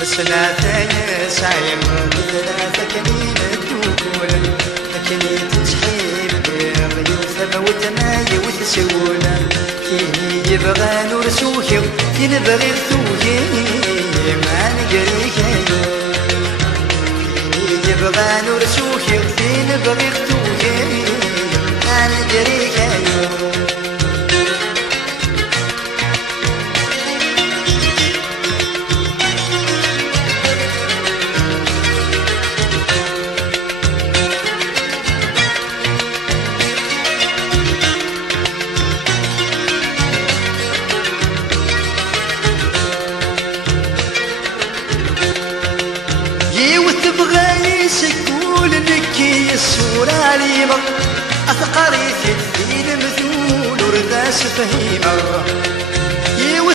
بسلاثة سايم بثلاثة كمين الدول لكني تسحيب بيض يوثب وتماي وتسونا كيني يبغى نور سوكي ينبغي ثوكي ما نقريك كيني يبغى نور سوكي ينبغي ثوكي ما نقريك تبغى يسكول نكي الصورة ليمر أثقري في الدين مثول ورداس فهيمر